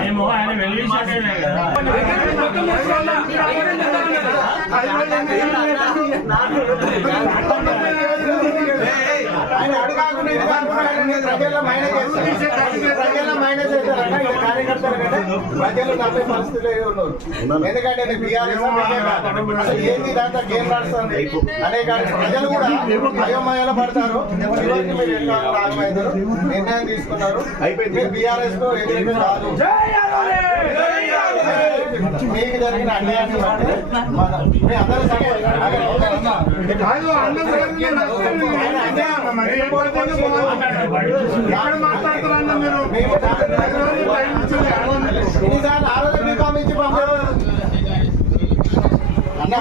మేము ఆయన వెలిగించాడే ఆయన అడుగాకుండా ప్రజల్లో మైనస్ అవుతారన్న ఇక్కడ కార్యకర్తలు కంటే ప్రజలు నమ్మే పరిస్థితులు ఉన్నారు. ఎందుకంటే బీఆర్ఎస్ అసలు ఏంది దాంట్లో గేమ్ నడుస్తుంది అనేక ప్రజలు కూడా అయోమయాలు పడతారు. చివరికి మీరు ఎట్లా ఆగమైందారు నిర్ణయం తీసుకున్నారు. మీరు బీఆర్ఎస్ కు ఎదురు కాదు. మీకు జరిగిన అన్యాయాన్ని బట్టి మీ అందరూ ఎన్నిసార్లు ఆరోగ్యం పంపించి పంపారు అన్న